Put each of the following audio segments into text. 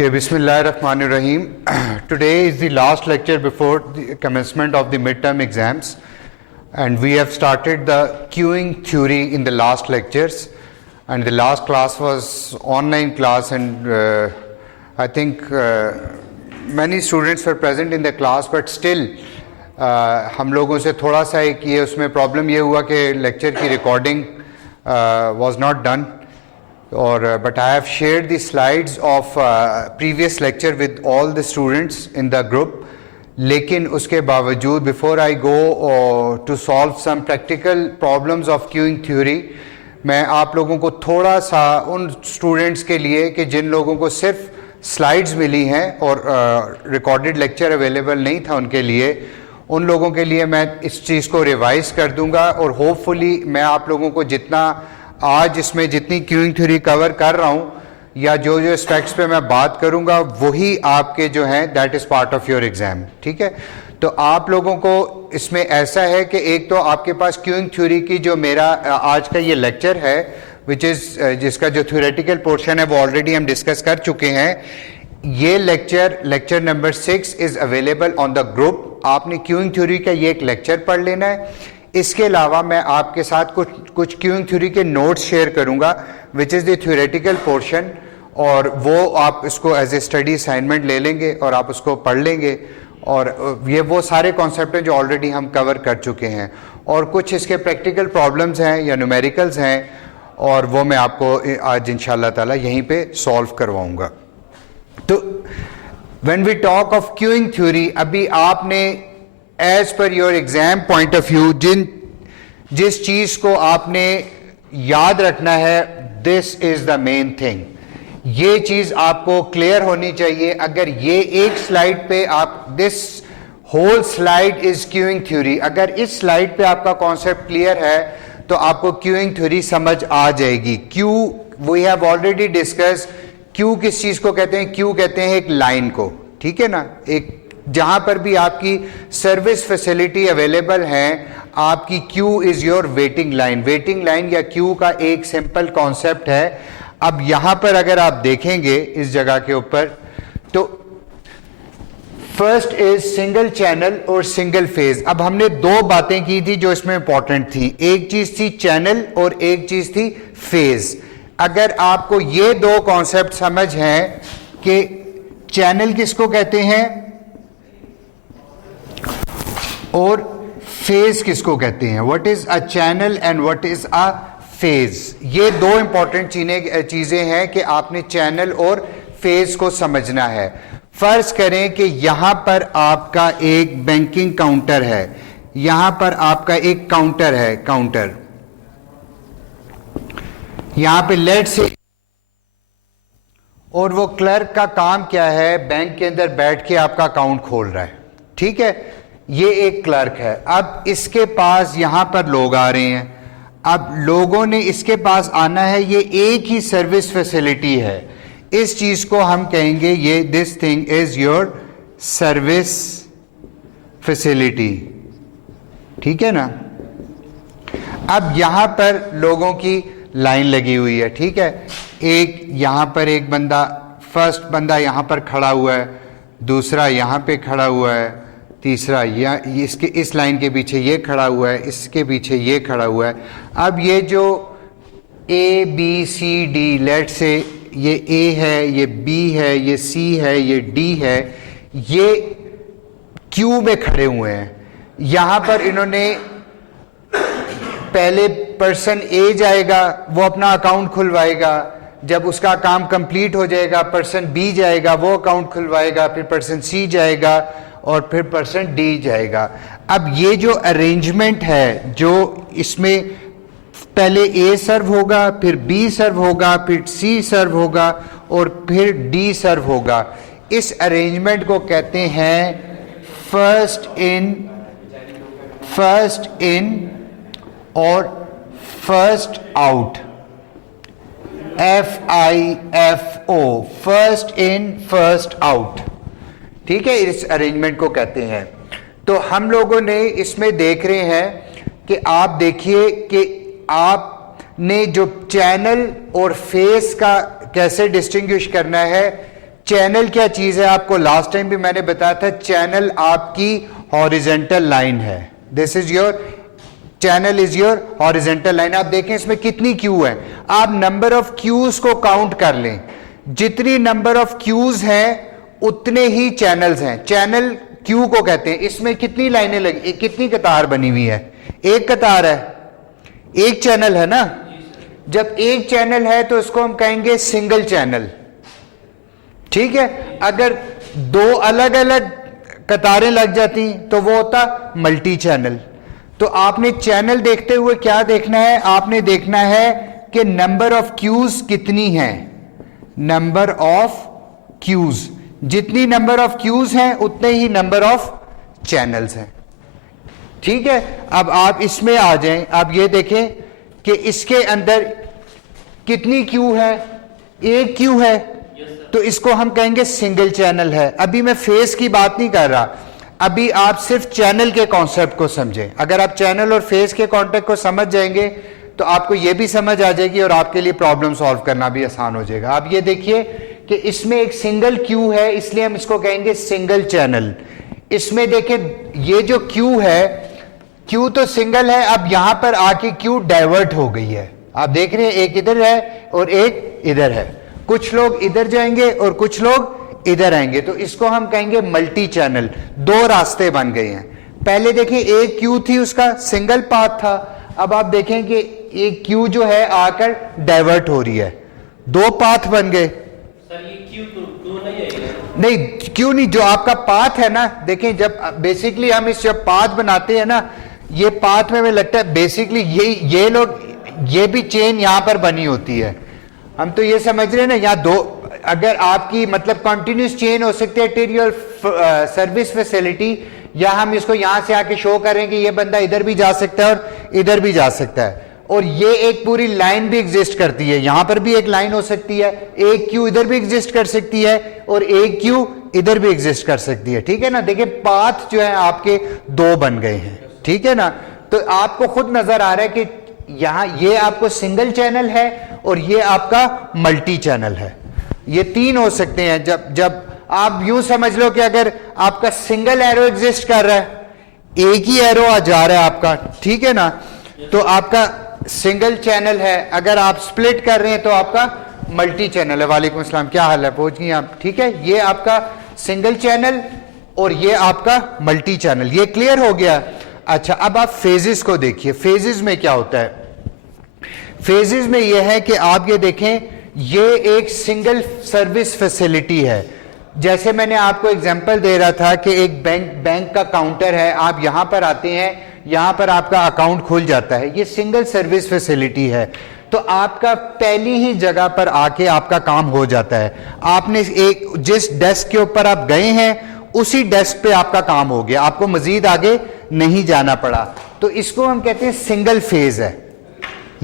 Okay, Bismillahirrahmanirrahim. Today is the last lecture before the commencement of the midterm exams, and we have started the queuing theory in the last lectures, and the last class was online class, and I think many students were present in the class, but still हम लोगों से थोड़ा सा एक ये उसमें problem ये हुआ कि लेक्चर की recording was not done. But I have shared the slides of previous lecture with all the students in the group. लेकिन उसके बावजूद before I go to solve some practical problems of queuing theory, मैं आप लोगों को थोड़ा सा उन students के लिए कि जिन लोगों को सिर्फ slides मिली हैं और recorded lecture available नहीं था उनके लिए, उन लोगों के लिए मैं इस चीज़ को रिवाइज कर दूंगा और होपफुली मैं आप लोगों को जितना आज इसमें जितनी क्यूइंग थ्योरी कवर कर रहा हूँ या जो जो एस्पेक्ट्स पे मैं बात करूँगा वही आपके जो हैं that is part of your exam. ठीक है, तो आप लोगों को इसमें ऐसा है कि एक तो आपके पास क्यूइंग थ्योरी की जो मेरा आज का ये लेक्चर है विच इज़ जिसका जो थ्योरेटिकल पोर्शन है वो ऑलरेडी हम डिस्कस कर चुके हैं. ये lecture number 6 is available on the group. आपने क्यूइंग थ्योरी का ये एक लेक्चर पढ़ लेना है. इसके अलावा मैं आपके साथ कुछ क्यूइंग थ्योरी के नोट्स शेयर करूंगा which is the theoretical portion, और वो आप इसको एज ए स्टडी असाइनमेंट ले लेंगे और आप उसको पढ़ लेंगे. और ये वो सारे कॉन्सेप्ट हैं जो ऑलरेडी हम कवर कर चुके हैं, और कुछ इसके प्रैक्टिकल प्रॉब्लम्स हैं या न्यूमेरिकल्स हैं, और वो मैं आपको आज इंशाल्लाह ताला यहीं पे सॉल्व करवाऊंगा. तो when we talk of queuing theory, अभी आपने as per your exam point of view जिस चीज को आपने याद रखना है, this is the main thing. ये चीज आपको क्लियर होनी चाहिए. अगर ये एक स्लाइड पे आप this whole slide is queuing theory, अगर इस स्लाइड पे आपका कॉन्सेप्ट क्लियर है तो आपको क्यूइंग थ्योरी समझ आ जाएगी. Queue we have already discuss. Queue किस चीज को कहते हैं? क्यू कहते हैं एक लाइन को. ठीक है ना, एक जहां पर भी आपकी सर्विस फैसिलिटी अवेलेबल है, आपकी Q is your waiting line. Waiting line या क्यू का एक सिंपल कॉन्सेप्ट है. अब यहां पर अगर आप देखेंगे इस जगह के ऊपर, तो फर्स्ट इज सिंगल चैनल और सिंगल फेज. अब हमने दो बातें की थी जो इसमें इंपॉर्टेंट थी. एक चीज थी चैनल और एक चीज थी फेज. अगर आपको ये दो कॉन्सेप्ट समझ हैं कि चैनल किसको कहते हैं और फेज किसको कहते हैं, what is a channel and what is a phase, ये दो इंपॉर्टेंट चीजें हैं कि आपने चैनल और फेज को समझना है. फर्ज करें कि यहां पर आपका एक बैंकिंग काउंटर है, यहां पर आपका एक काउंटर है, काउंटर यहां पे लेट से, और वो क्लर्क का काम क्या है? बैंक के अंदर बैठ के आपका अकाउंट खोल रहा है. ठीक है, ये एक क्लर्क है. अब इसके पास यहां पर लोग आ रहे हैं. अब लोगों ने इसके पास आना है, ये एक ही सर्विस फैसिलिटी है. इस चीज को हम कहेंगे ये this thing is your service facility. ठीक है ना. अब यहां पर लोगों की लाइन लगी हुई है. ठीक है, एक यहां पर एक बंदा, फर्स्ट बंदा यहां पर खड़ा हुआ है, दूसरा यहां पे खड़ा हुआ है, तीसरा इसके इस लाइन के पीछे ये खड़ा हुआ है, इसके पीछे ये खड़ा हुआ है. अब ये जो A B C D, let say ये ए है, ये बी है, ये सी है, ये डी है, ये क्यू में खड़े हुए हैं. यहां पर इन्होंने पहले पर्सन ए जाएगा, वो अपना अकाउंट खुलवाएगा. जब उसका काम कंप्लीट हो जाएगा, पर्सन बी जाएगा, वो अकाउंट खुलवाएगा. फिर पर्सन सी जाएगा और फिर पर्सन डी जाएगा. अब ये जो अरेंजमेंट है, जो इसमें पहले ए सर्व होगा, फिर बी सर्व होगा, फिर सी सर्व होगा और फिर डी सर्व होगा. इस अरेंजमेंट को कहते हैं फर्स्ट इन और first out. FIFO, first in first out. ठीक है, इस अरेंजमेंट को कहते हैं. तो हम लोगों ने इसमें देख रहे हैं कि आप देखिए कि आपने जो चैनल और फेस का कैसे डिस्टिंग्विश करना है. चैनल क्या चीज है, आपको लास्ट टाइम भी मैंने बताया था, चैनल आपकी हॉरिजेंटल लाइन है। This is your channel, is your horizontal line. आप देखें इसमें कितनी क्यू है, आप नंबर ऑफ क्यूज को काउंट कर लें, जितनी नंबर ऑफ क्यूज हैं उतने ही चैनल्स हैं। चैनल क्यू को कहते हैं। इसमें कितनी लाइनें लगी, कितनी कतार बनी हुई है, एक कतार है, एक चैनल है ना। जब एक चैनल है तो इसको हम कहेंगे सिंगल चैनल, ठीक है। अगर दो अलग अलग कतारें लग जाती तो वो होता मल्टी चैनल। तो आपने चैनल देखते हुए क्या देखना है, आपने देखना है कि नंबर ऑफ क्यूज कितनी हैं, नंबर ऑफ क्यूज, जितनी नंबर ऑफ क्यूज हैं उतने ही नंबर ऑफ चैनल्स हैं, ठीक है। अब आप इसमें आ जाएं, आप ये देखें कि इसके अंदर कितनी क्यू है, एक क्यू है, तो इसको हम कहेंगे सिंगल चैनल है। अभी मैं फेस की बात नहीं कर रहा, अभी आप सिर्फ चैनल के कॉन्सेप्ट को समझें। अगर आप चैनल और फेस के कॉन्टेक्ट को समझ जाएंगे तो आपको यह भी समझ आ जाएगी और आपके लिए प्रॉब्लम सॉल्व करना भी आसान हो जाएगा। आप ये देखिए कि इसमें एक सिंगल क्यू है, इसलिए हम इसको कहेंगे सिंगल चैनल। इसमें देखें ये जो क्यू है, क्यू तो सिंगल है, अब यहां पर आके क्यू डाइवर्ट हो गई है। आप देख रहे हैं एक इधर है और एक इधर है, कुछ लोग इधर जाएंगे और कुछ लोग इधर आएंगे, तो इसको हम कहेंगे मल्टी चैनल। दो रास्ते बन गए हैं। पहले देखें एक क्यू थी, उसका सिंगल पाथ था, अब आप देखें कि एक क्यू जो है आकर डाइवर्ट हो रही है, दो पाथ बन गए। सर ये क्यू तो दो नहीं है, नहीं क्यों नहीं, जो आपका पाथ है ना, देखें जब बेसिकली हम इस जब पाथ बनाते हैं ना, ये पाथ में लगता है बेसिकली ये लोग, ये भी चेन यहां पर बनी होती है। हम तो ये समझ रहे हैं ना, यहाँ दो, अगर आपकी मतलब कंटिन्यूस चेन हो सकती है टिल योर सर्विस फैसिलिटी, या हम इसको यहां से आके शो करें कि ये बंदा इधर भी जा सकता है और इधर भी जा सकता है, और ये एक पूरी लाइन भी एग्जिस्ट करती है। यहां पर भी एक लाइन हो सकती है, एक क्यू इधर भी एग्जिस्ट कर सकती है और एक क्यू इधर भी एग्जिस्ट कर सकती है, ठीक है ना। देखिए पाथ जो है आपके दो बन गए हैं, ठीक है ना। तो आपको खुद नजर आ रहा है कि यहां ये आपको सिंगल चैनल है और ये आपका मल्टी चैनल है। ये तीन हो सकते हैं। जब आप यूं समझ लो कि अगर आपका सिंगल एरो एग्जिस्ट कर रहा है, एक ही एरो आ जा रहा है आपका, ठीक है ना, तो आपका सिंगल चैनल है। अगर आप स्प्लिट कर रहे हैं तो आपका मल्टी चैनल है। वालेकुम अस्सलाम, क्या हाल है, पहुंच गई आप, ठीक है। ये आपका सिंगल चैनल और ये आपका मल्टी चैनल, ये क्लियर हो गया। अच्छा अब आप फेजेस को देखिए, फेजेस में क्या होता है। फेजेस में यह है कि आप ये देखें, ये एक सिंगल सर्विस फैसिलिटी है। जैसे मैंने आपको एग्जांपल दे रहा था कि एक बैंक का काउंटर है, आप यहां पर आते हैं, यहां पर आपका अकाउंट खुल जाता है, ये सिंगल सर्विस फैसिलिटी है। तो आपका पहली ही जगह पर आके आपका काम हो जाता है। आपने एक जिस डेस्क के ऊपर आप गए हैं उसी डेस्क पे आपका काम हो गया, आपको मजीद आगे नहीं जाना पड़ा। तो इसको हम कहते हैं सिंगल फेज है।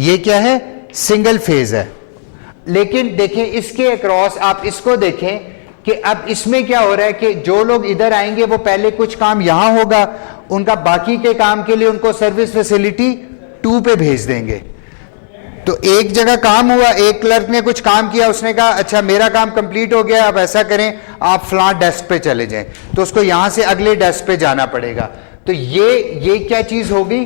ये क्या है, सिंगल फेज है। लेकिन देखें इसके अक्रॉस आप इसको देखें कि अब इसमें क्या हो रहा है कि जो लोग इधर आएंगे वो पहले कुछ काम यहां होगा, उनका बाकी के काम के लिए उनको सर्विस फैसिलिटी 2 पे भेज देंगे। तो एक जगह काम हुआ, एक क्लर्क ने कुछ काम किया, उसने कहा अच्छा मेरा काम कंप्लीट हो गया, अब ऐसा करें आप फलां डेस्क पे चले जाएं, तो उसको यहां से अगले डेस्क पे जाना पड़ेगा। तो ये क्या चीज होगी,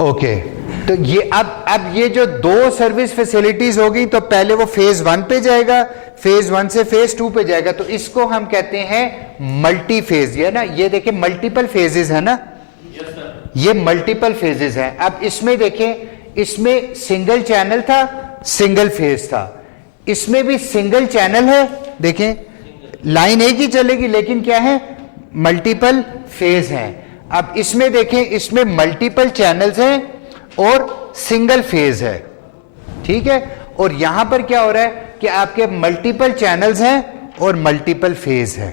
ओके। तो ये अब ये जो दो सर्विस फैसिलिटीज होगी, तो पहले वो फेज 1 पे जाएगा, फेज 1 से फेज 2 पे जाएगा, तो इसको हम कहते हैं मल्टी फेज। ये ना, ये देखिए मल्टीपल फेजेस है ना, ये मल्टीपल फेजेस हैं। अब इसमें देखें, इसमें सिंगल चैनल था, सिंगल फेज था, इसमें भी सिंगल चैनल है, देखें लाइन एक ही चलेगी लेकिन क्या है, मल्टीपल फेज हैं। अब इसमें देखें, इसमें मल्टीपल चैनल्स हैं और सिंगल फेज है, ठीक है। और यहां पर क्या हो रहा है कि आपके मल्टीपल चैनल्स हैं और मल्टीपल फेज है।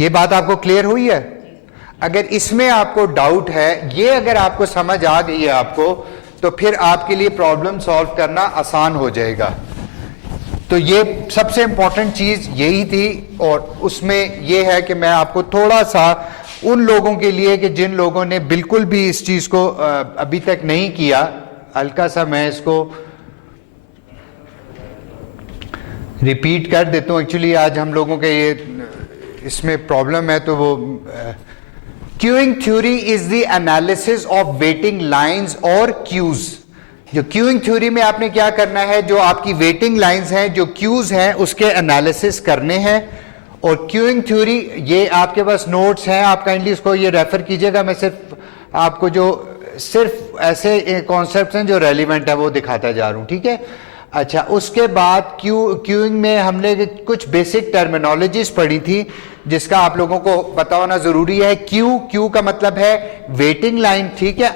ये बात आपको क्लियर हुई है। अगर इसमें आपको डाउट है, ये अगर आपको समझ आ गई है आपको, तो फिर आपके लिए प्रॉब्लम सॉल्व करना आसान हो जाएगा। तो ये सबसे इंपॉर्टेंट चीज यही थी, और उसमें यह है कि मैं आपको थोड़ा सा उन लोगों के लिए कि जिन लोगों ने बिल्कुल भी इस चीज को अभी तक नहीं किया, हल्का सा मैं इसको रिपीट कर देता हूँ। एक्चुअली आज हम लोगों के ये इसमें प्रॉब्लम है, तो वो queuing theory is the analysis of waiting lines और क्यूज। जो क्यूइंग थ्योरी में आपने क्या करना है, जो आपकी वेटिंग लाइंस हैं, जो क्यूज हैं, उसके एनालिसिस करने हैं। और क्यूइंग थ्योरी ये आपके पास नोट्स हैं, आप काइंडली इसको ये रेफर कीजिएगा। मैं सिर्फ आपको जो सिर्फ ऐसे कॉन्सेप्ट्स हैं जो रेलिवेंट है वो दिखाता जा रहा हूं, ठीक है। अच्छा, उसके बाद क्यूइंग में हमने कुछ बेसिक टर्मिनोलॉजीज पढ़ी थी जिसका आप लोगों को पता होना जरूरी है। क्यू का मतलब है वेटिंग लाइन, ठीक है।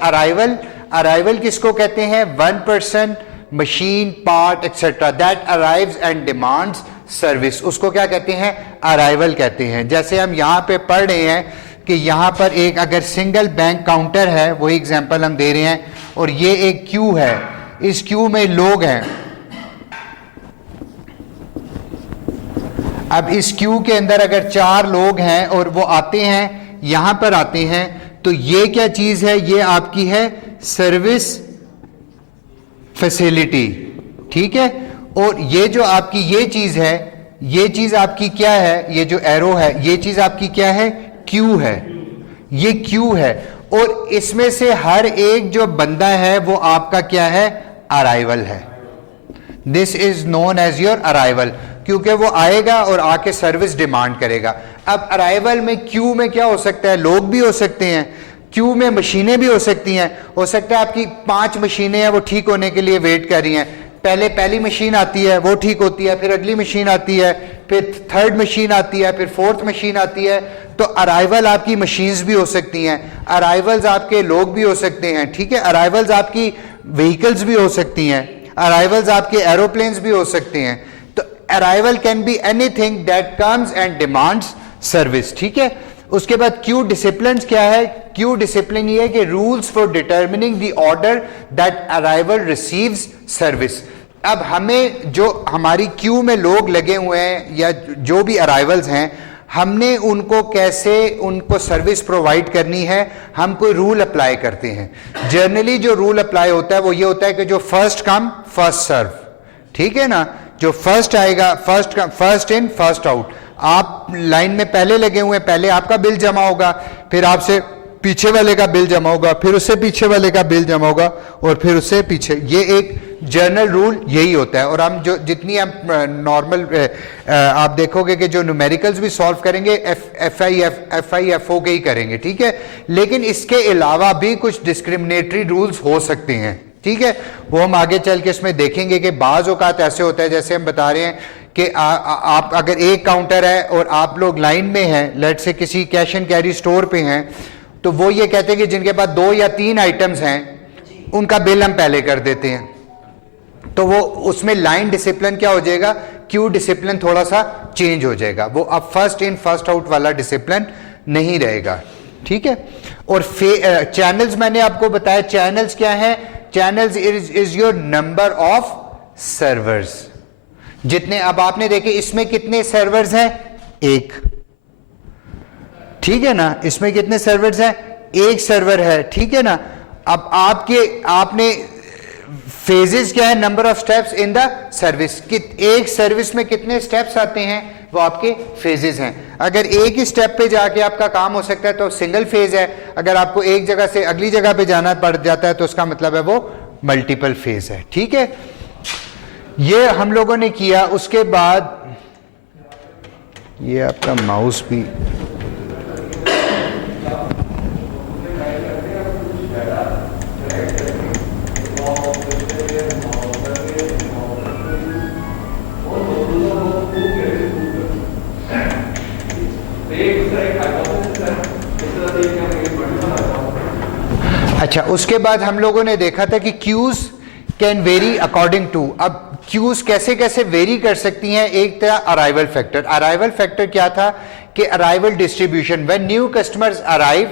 अराइवल किसको कहते हैं? One person, machine, part etcetera that arrives and demands service, उसको क्या कहते हैं? अराइवल कहते हैं। जैसे हम यहां पे पढ़ रहे हैं कि यहां पर एक अगर सिंगल बैंक काउंटर है, वही एग्जांपल हम दे रहे हैं, और ये एक क्यू है, इस क्यू में लोग हैं। अब इस क्यू के अंदर अगर 4 लोग हैं और वो आते हैं, यहां पर आते हैं, तो ये क्या चीज है? ये आपकी है सर्विस फैसिलिटी, ठीक है। और ये जो आपकी ये चीज है, ये चीज आपकी क्या है? ये जो एरो है, ये चीज आपकी क्या है? क्यू है, ये क्यू है। और इसमें से हर एक जो बंदा है वो आपका क्या है? अराइवल है। This is known as your arrival, क्योंकि वो आएगा और आके सर्विस डिमांड करेगा। अब अराइवल में क्यू में क्या हो सकता है? लोग भी हो सकते हैं, क्यू में मशीनें भी हो सकती हैं। हो सकता है आपकी 5 मशीनें हैं, वो ठीक होने के लिए वेट कर रही हैं। पहली मशीन आती है, वो ठीक होती है, फिर अगली मशीन आती है, फिर थर्ड मशीन आती है, फिर फोर्थ मशीन आती है। तो अराइवल आपकी मशीन्स भी हो सकती हैं, अराइवल्स आपके लोग भी हो सकते हैं, ठीक है। अराइवल्स आपकी व्हीकल्स भी हो सकती हैं, अराइवल्स आपके एरोप्लेन्स भी हो सकते हैं। तो arrival can be anything that comes and demands service, ठीक है। उसके बाद क्यू डिसिप्लिन क्या है? क्यू डिसिप्लिन ये है कि rules for determining the order that arrival receives service. अब हमें जो हमारी क्यू में लोग लगे हुए हैं या जो भी अराइवल्स हैं, हमने उनको कैसे उनको सर्विस प्रोवाइड करनी है, हम कोई रूल अप्लाई करते हैं। जनरली जो रूल अप्लाई होता है वो ये होता है कि जो फर्स्ट कम फर्स्ट सर्व, ठीक है ना। जो फर्स्ट आएगा, फर्स्ट इन फर्स्ट आउट। आप लाइन में पहले लगे हुए हैं, पहले आपका बिल जमा होगा, फिर आपसे पीछे वाले का बिल जमा होगा, फिर उससे पीछे वाले का बिल जमा होगा, और फिर उससे पीछे। ये एक जनरल रूल यही होता है। और हम जो जितनी हम नॉर्मल आप देखोगे कि जो न्यूमेरिकल्स भी सॉल्व करेंगे FIFO के ही करेंगे, ठीक है। लेकिन इसके अलावा भी कुछ डिस्क्रिमिनेटरी रूल्स हो सकते हैं, ठीक है। वो हम आगे चल के इसमें देखेंगे कि बाज औकात ऐसे होता है, जैसे हम बता रहे हैं कि आप अगर एक काउंटर है और आप लोग लाइन में हैं, लेट से किसी कैश एंड कैरी स्टोर पे हैं, तो वो ये कहते हैं कि जिनके पास 2 या 3 आइटम्स हैं उनका बिल हम पहले कर देते हैं। तो वो उसमें लाइन डिसिप्लिन क्या हो जाएगा? क्यू डिसिप्लिन थोड़ा सा चेंज हो जाएगा। वो अब फर्स्ट इन फर्स्ट आउट वाला डिसिप्लिन नहीं रहेगा, ठीक है। और चैनल्स मैंने आपको बताया, चैनल्स क्या है? Channels is your number of servers. जितने अब आपने देखे इसमें कितने सर्वर्स हैं? 1, ठीक है ना। इसमें कितने सर्वर्स हैं? 1 सर्वर है, ठीक है ना। अब आपने फेजेस क्या है? Number of steps in the service. एक सर्विस में कितने स्टेप्स आते हैं? वो आपके फेजेस हैं। अगर एक ही स्टेप पे जाके आपका काम हो सकता है तो सिंगल फेज है। अगर आपको एक जगह से अगली जगह पे जाना पड़ जाता है तो उसका मतलब है वो मल्टीपल फेज है, ठीक है। ये हम लोगों ने किया। उसके बाद ये आपका माउस भी अच्छा। उसके बाद हम लोगों ने देखा था कि queues can vary according to. अब क्यूज कैसे कैसे वेरी कर सकती हैं? एक था अराइवल फैक्टर। अराइवल फैक्टर क्या था? कि arrival distribution, when new customers arrive,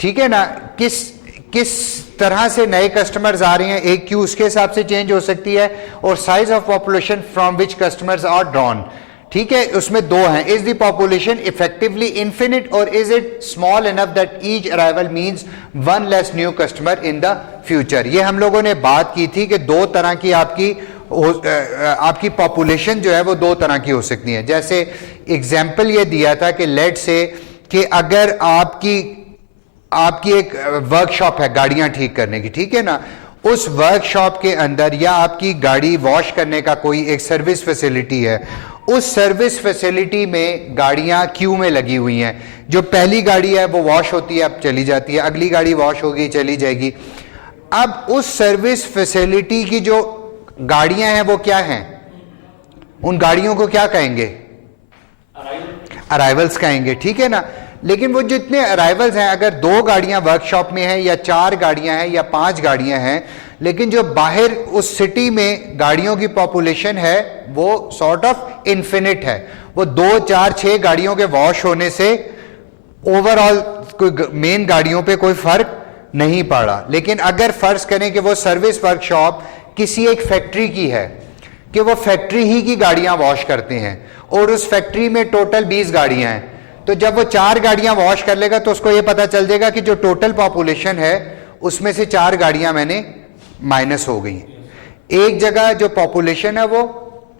ठीक है ना, किस तरह से नए कस्टमर्स आ रहे हैं, एक क्यू उसके हिसाब से चेंज हो सकती है। और size of population from which customers are drawn, ठीक है, उसमें दो हैं. Is the population effectively infinite और is it small enough that each arrival means one less new customer in the future. ये हम लोगों ने बात की थी कि दो तरह की आपकी पॉपुलेशन जो है वो दो तरह की हो सकती है. जैसे एग्जाम्पल ये दिया था कि लेट से कि अगर आपकी एक वर्कशॉप है गाड़ियां ठीक करने की, ठीक है ना, उस वर्कशॉप के अंदर या आपकी गाड़ी वॉश करने का कोई एक सर्विस फैसिलिटी है, उस सर्विस फैसिलिटी में गाड़ियां क्यू में लगी हुई हैं. जो पहली गाड़ी है वो वॉश होती है, अब चली जाती है, अगली गाड़ी वॉश होगी, चली जाएगी. अब उस सर्विस फैसिलिटी की जो गाड़ियां हैं वो क्या हैं, उन गाड़ियों को क्या कहेंगे, अराइवल्स कहेंगे, ठीक है ना. लेकिन वो जितने अराइवल्स हैं, अगर दो गाड़ियां वर्कशॉप में हैं या चार गाड़ियां हैं या पांच गाड़ियां हैं, लेकिन जो बाहर उस सिटी में गाड़ियों की पॉपुलेशन है वो सॉर्ट ऑफ इन्फिनिट है. वो 2, 4, 6 गाड़ियों के वॉश होने से ओवरऑल कोई मेन गाड़ियों पे कोई फर्क नहीं पड़ा. लेकिन अगर फर्ज करें कि वो सर्विस वर्कशॉप किसी एक फैक्ट्री की है, कि वो फैक्ट्री ही की गाड़ियां वॉश करते हैं और उस फैक्ट्री में टोटल 20 गाड़ियां हैं, तो जब वो 4 गाड़ियां वॉश कर लेगा तो उसको ये पता चल जाएगा कि जो टोटल पॉपुलेशन है उसमें से 4 गाड़ियां मैंने माइनस हो गई. एक जगह जो पॉपुलेशन है वो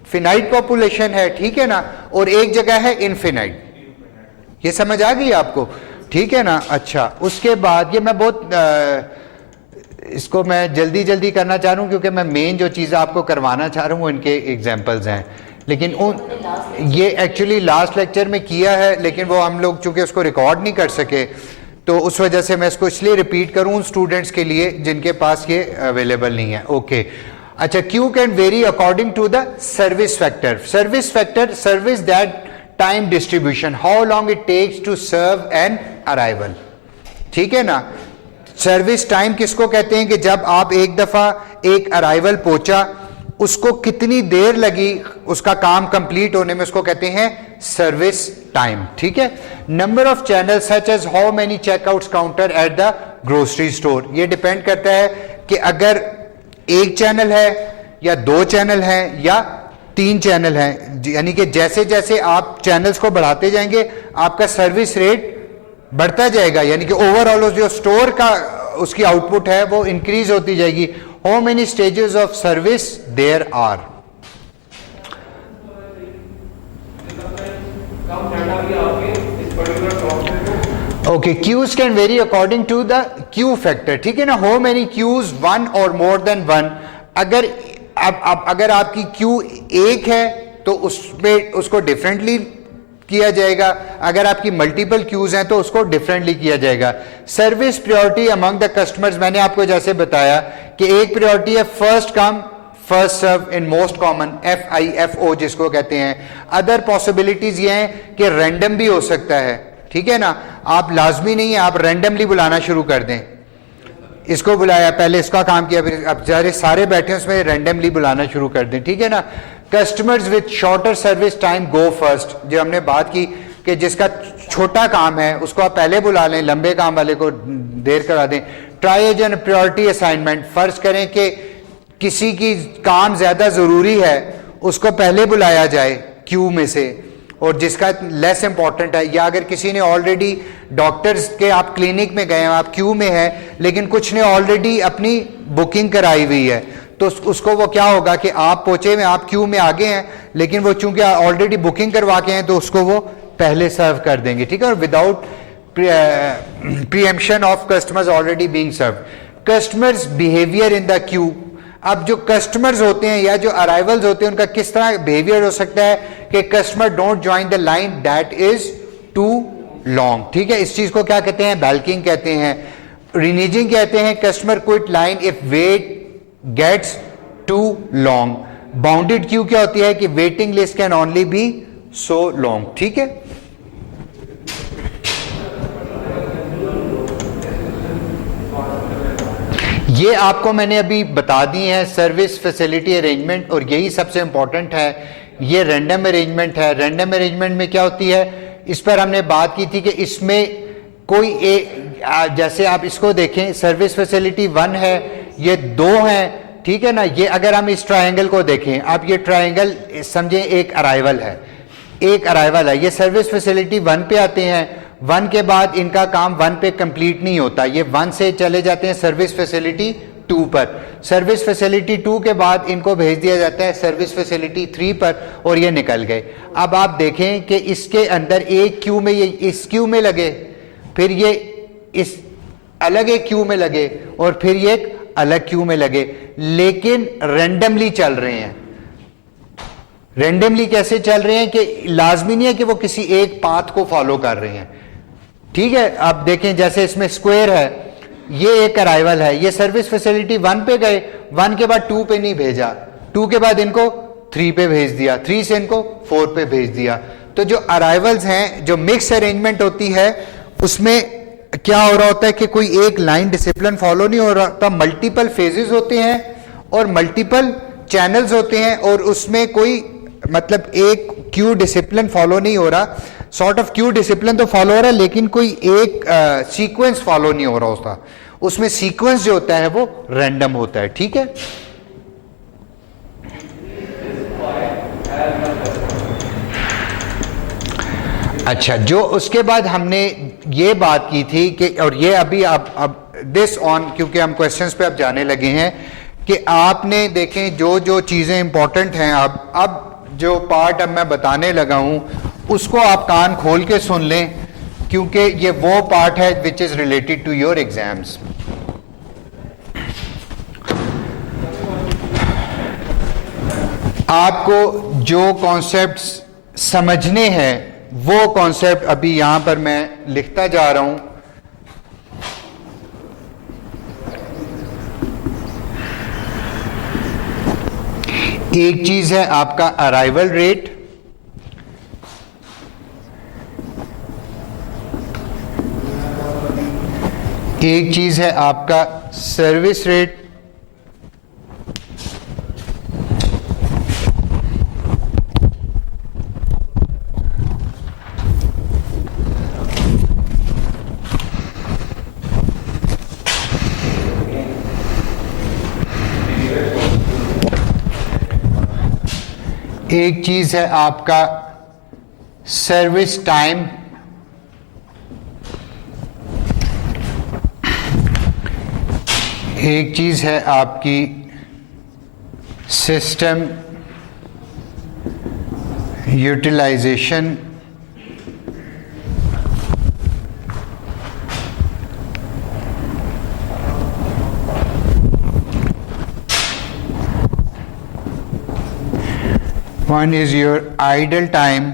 फिनाइट पॉपुलेशन है, ठीक है ना, और एक जगह है इनफिनाइट. ये समझ आ गई आपको, ठीक है ना. अच्छा, उसके बाद ये मैं बहुत इसको मैं जल्दी करना चाह रहा हूं क्योंकि मैं मेन जो चीज़ आपको करवाना चाह रहा हूं वो इनके एग्जाम्पल्स हैं. लेकिन ये एक्चुअली लास्ट लेक्चर में किया है, लेकिन वो हम लोग चूंकि उसको रिकॉर्ड नहीं कर सके तो उस वजह से मैं इसको इसलिए रिपीट करूं उन स्टूडेंट्स के लिए जिनके पास ये अवेलेबल नहीं है. ओके, अच्छा, queue can vary according to the service factor. Service factor, service that time distribution, how long it takes to serve an arrival, ठीक है ना. सर्विस टाइम किसको कहते हैं कि जब आप एक दफा एक अराइवल पहुंचा उसको कितनी देर लगी उसका काम कंप्लीट होने में, उसको कहते हैं सर्विस टाइम, ठीक है. Number of channel such as how many checkouts counter at the grocery store. ये डिपेंड करता है कि अगर एक चैनल है या 2 चैनल हैं या 3 चैनल हैं, यानी कि जैसे जैसे आप चैनल्स को बढ़ाते जाएंगे आपका सर्विस रेट बढ़ता जाएगा, यानी कि ओवरऑल जो स्टोर का उसकी आउटपुट है वो इंक्रीज होती जाएगी. How many stages of service there are. Okay, queues can vary according to the queue factor, ठीक है ना. हाउ मेनी क्यूज, 1 और मोर देन 1. अगर आपकी क्यू एक है तो उसमें उसको डिफरेंटली किया जाएगा, अगर आपकी मल्टीपल क्यूज हैं तो उसको डिफरेंटली किया जाएगा. Service priority among the customers, मैंने आपको जैसे बताया कि एक प्रायोरिटी है first come first serve in most common, FIFO जिसको कहते हैं. अदर पॉसिबिलिटीज ये हैं कि रैंडम भी हो सकता है, ठीक है ना. आप लाजमी नहीं है आप रैंडमली बुलाना शुरू कर दें, इसको बुलाया पहले इसका काम किया फिर अब सारे बैठे उसमें रैंडमली बुलाना शुरू कर दें, ठीक है ना. Customers with shorter service time go first, जो हमने बात की कि जिसका छोटा काम है उसको आप पहले बुला लें, लंबे काम वाले को देर करा दें. ट्राइज एंड प्रायोरिटी असाइनमेंट, फर्ज करें कि किसी की काम ज्यादा जरूरी है उसको पहले बुलाया जाए क्यू में से, और जिसका लेस इंपॉर्टेंट है, या अगर किसी ने ऑलरेडी डॉक्टर्स के आप क्लिनिक में गए हैं आप क्यू में हैं लेकिन कुछ ने ऑलरेडी अपनी बुकिंग कराई हुई है तो उसको वो क्या होगा कि आप पहुंचे में आप क्यू में आगे हैं लेकिन वो चूंकि ऑलरेडी बुकिंग करवा के हैं तो उसको वो पहले सर्व कर देंगे, ठीक है. और without preemption of customers already being serve. Customers behaviour in the queue, अब जो कस्टमर्स होते हैं या जो अराइवल्स होते हैं उनका किस तरह बिहेवियर हो सकता है कि customer don't join the line that is too long, ठीक है. इस चीज को क्या कहते हैं, बैल्किंग कहते हैं. रिनीजिंग कहते हैं customer quit line if wait gets too long. Bounded queue क्या होती है कि waiting list can only be so long, ठीक है. ये आपको मैंने अभी बता दी है सर्विस फैसिलिटी अरेंजमेंट, और यही सबसे इंपॉर्टेंट है. ये रैंडम अरेंजमेंट है. रैंडम अरेंजमेंट में क्या होती है, इस पर हमने बात की थी कि इसमें कोई जैसे आप इसको देखें सर्विस फैसिलिटी 1 है, ये 2 हैं, ठीक है ना. ये अगर हम इस ट्रायंगल को देखें, आप ये ट्रायंगल समझें एक अराइवल है, एक अराइवल है, ये सर्विस फैसिलिटी 1 पे आते हैं, 1 के बाद इनका काम 1 पे कंप्लीट नहीं होता, ये 1 से चले जाते हैं सर्विस फैसिलिटी 2 पर, सर्विस फैसिलिटी 2 के बाद इनको भेज दिया जाता है सर्विस फैसिलिटी 3 पर और ये निकल गए। अब आप देखें कि इसके अंदर एक क्यू में ये इस क्यू में लगे, फिर ये इस अलग एक क्यू में लगे और फिर ये एक अलग क्यू में लगे, लेकिन रैंडमली चल रहे हैं। रैंडमली कैसे चल रहे हैं कि लाजमी नहीं है कि वो किसी एक पाथ को फॉलो कर रहे हैं। ठीक है, आप देखें जैसे इसमें स्क्वायर है, ये एक अराइवल है, ये सर्विस फैसिलिटी 1 पे गए, 1 के बाद 2 पे नहीं भेजा, 2 के बाद इनको 3 पे भेज दिया, 3 से इनको 4 पे भेज दिया। तो जो अराइवल्स हैं, जो मिक्स अरेंजमेंट होती है, उसमें क्या हो रहा होता है कि कोई एक लाइन डिसिप्लिन फॉलो नहीं हो रहा होता, मल्टीपल फेजेस होते हैं और मल्टीपल चैनल्स होते हैं और उसमें कोई मतलब एक क्यू डिसिप्लिन फॉलो नहीं हो रहा, सॉर्ट ऑफ क्यू डिसिप्लिन तो फॉलो हो रहा है लेकिन कोई एक सीक्वेंस फॉलो नहीं हो रहा होता, उसमें सीक्वेंस जो होता है वो रैंडम होता है। ठीक है, अच्छा, जो उसके बाद हमने ये बात की थी कि, और ये अभी अब दिस ऑन, क्योंकि हम क्वेश्चंस पे अब जाने लगे हैं कि आपने देखें जो जो चीजें इंपॉर्टेंट हैं, अब जो पार्ट अब मैं बताने लगा हूं उसको आप कान खोल के सुन लें, क्योंकि ये वो पार्ट है which is related to your exams. आपको जो कॉन्सेप्ट्स समझने हैं वो कॉन्सेप्ट अभी यहां पर मैं लिखता जा रहा हूं। एक चीज है आपका अराइवल रेट, एक चीज है आपका सर्विस रेट, एक चीज है आपका सर्विस टाइम, एक चीज है आपकी system utilisation, one is your idle time,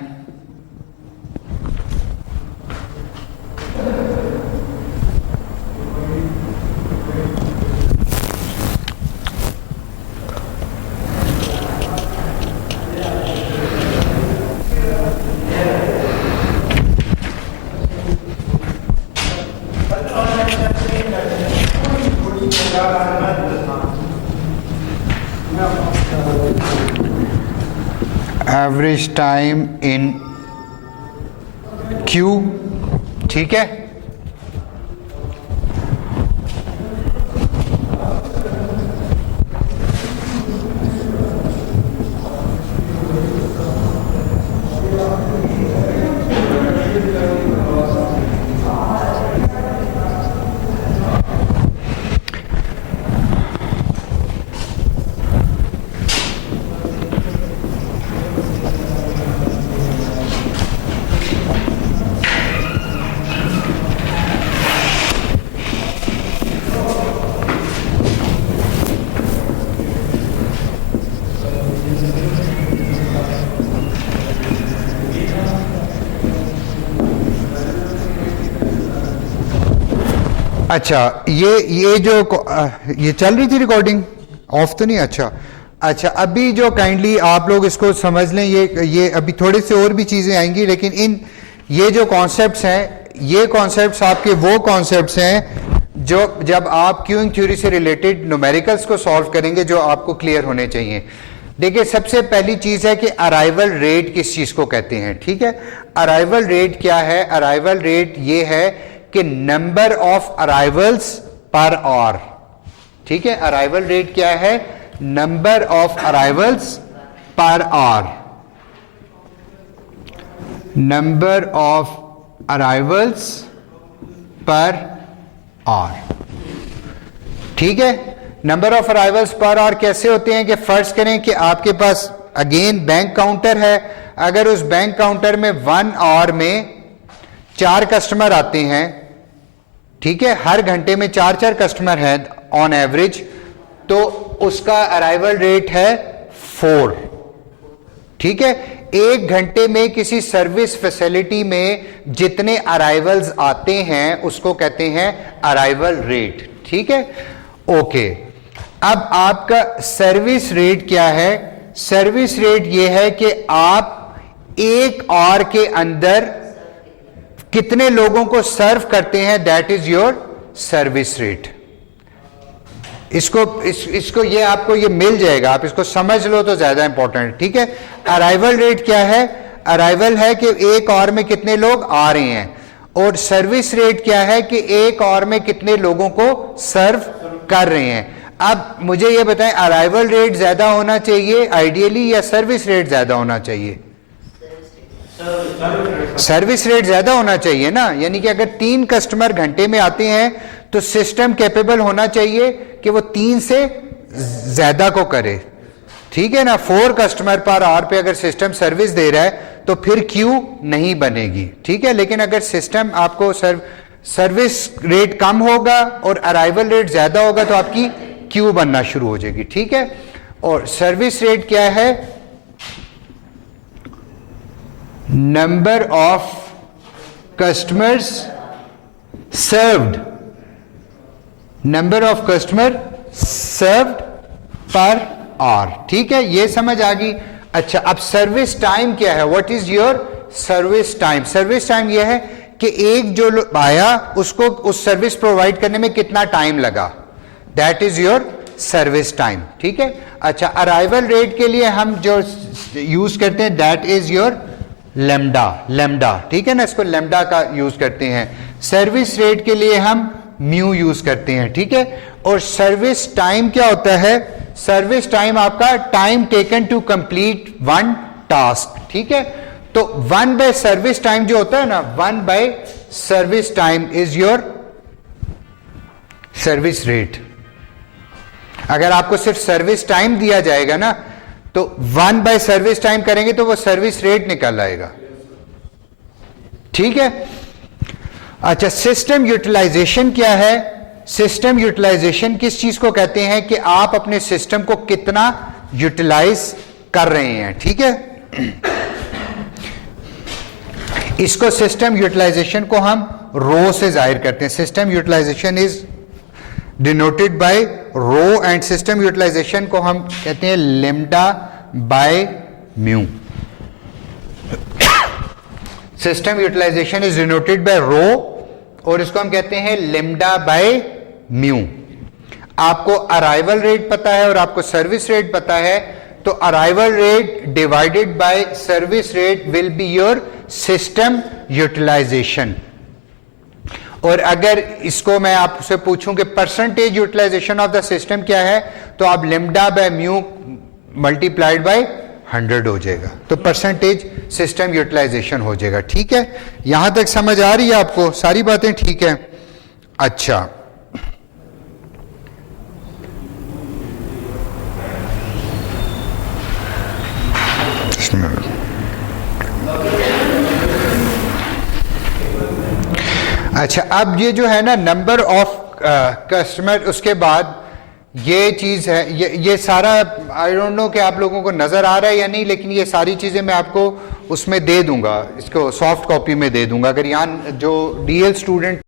average time in queue. ठीक है, अच्छा, ये जो ये चल रही थी रिकॉर्डिंग, ऑफ तो नहीं? अच्छा, अभी जो काइंडली आप लोग इसको समझ लें, ये अभी थोड़ी सी और भी चीजें आएंगी, लेकिन ये जो कॉन्सेप्ट्स हैं, ये कॉन्सेप्ट्स आपके वो कॉन्सेप्ट्स हैं जो जब आप क्यूइंग थ्योरी से रिलेटेड न्यूमेरिकल्स को सॉल्व करेंगे जो आपको क्लियर होने चाहिए। देखिए, सबसे पहली चीज है कि अराइवल रेट किस चीज को कहते हैं। ठीक है, अराइवल रेट क्या है? अराइवल रेट ये है कि number of arrivals per hour. ठीक है, अराइवल रेट क्या है? Number of arrivals per hour. Number of arrivals per hour. ठीक है, number of arrivals per hour कैसे होते हैं कि फर्ज करें कि आपके पास अगेन बैंक काउंटर है। अगर उस बैंक काउंटर में 1 आवर में 4 कस्टमर आते हैं, ठीक है, हर घंटे में 4 कस्टमर हैं ऑन एवरेज, तो उसका अराइवल रेट है 4। ठीक है, 1 घंटे में किसी सर्विस फैसिलिटी में जितने अराइवल्स आते हैं उसको कहते हैं अराइवल रेट। ठीक है, ओके। अब आपका सर्विस रेट क्या है? सर्विस रेट यह है कि आप 1 आवर के अंदर कितने लोगों को सर्व करते हैं, that is your service rate. इसको ये आपको ये मिल जाएगा, आप इसको समझ लो तो ज्यादा इंपॉर्टेंट। ठीक है, अराइवल रेट क्या है? अराइवल है कि 1 आवर में कितने लोग आ रहे हैं, और सर्विस रेट क्या है कि 1 आवर में कितने लोगों को सर्व कर रहे हैं। अब मुझे ये बताएं, अराइवल रेट ज्यादा होना चाहिए आइडियली या सर्विस रेट ज्यादा होना चाहिए? सर्विस रेट ज्यादा होना चाहिए ना, यानी कि अगर 3 कस्टमर घंटे में आते हैं तो सिस्टम कैपेबल होना चाहिए कि वो 3 से ज्यादा को करे। ठीक है ना, 4 कस्टमर पर आवर पे अगर सिस्टम सर्विस दे रहा है तो फिर क्यू नहीं बनेगी। ठीक है, लेकिन अगर सिस्टम आपको सर्विस रेट कम होगा और अराइवल रेट ज्यादा होगा तो आपकी क्यू बनना शुरू हो जाएगी। ठीक है, और सर्विस रेट क्या है? Number of customers served, number of customer served per hour. ठीक है, ये समझ आ गई। अच्छा, अब सर्विस टाइम क्या है? What is your service time? Service time यह है कि एक जो आया उसको उस सर्विस प्रोवाइड करने में कितना टाइम लगा, that is your service time. ठीक है, अच्छा, अराइवल रेट के लिए हम जो यूज करते हैं दैट इज योर लेमडा। ठीक है ना, इसको लेमडा का यूज करते हैं। सर्विस रेट के लिए हम म्यू यूज करते हैं। ठीक है, और सर्विस टाइम क्या होता है? सर्विस टाइम आपका time taken to complete 1 task. ठीक है, तो 1 बाय सर्विस टाइम जो होता है ना, 1 bye service time is your service rate. अगर आपको सिर्फ सर्विस टाइम दिया जाएगा ना तो 1 बाय सर्विस टाइम करेंगे तो वो सर्विस रेट निकल आएगा। ठीक है, अच्छा, सिस्टम यूटिलाइजेशन क्या है? सिस्टम यूटिलाइजेशन किस चीज को कहते हैं कि आप अपने सिस्टम को कितना यूटिलाइज कर रहे हैं। ठीक है, इसको सिस्टम यूटिलाइजेशन को हम रो से जाहिर करते हैं। System utilization is denoted by rho and system utilization को हम कहते हैं lambda by mu. System utilization is denoted by rho और इसको हम कहते हैं लेमडा बाय म्यू। आपको अराइवल रेट पता है और आपको सर्विस रेट पता है, तो arrival rate divided by service rate will be your system utilization. और अगर इसको मैं आपसे पूछूं कि percentage utilization of the system क्या है, तो आप lambda by mu multiplied by 100 हो जाएगा, तो परसेंटेज सिस्टम यूटिलाइजेशन हो जाएगा। ठीक है, यहां तक समझ आ रही है आपको? सारी बातें ठीक है। अच्छा, अच्छा, अब ये जो है ना नंबर ऑफ कस्टमर, उसके बाद ये चीज है, ये सारा आई डोंट नो कि आप लोगों को नजर आ रहा है या नहीं, लेकिन ये सारी चीजें मैं आपको उसमें दे दूंगा, इसको सॉफ्ट कॉपी में दे दूंगा। अगर यहाँ जो डीएल स्टूडेंट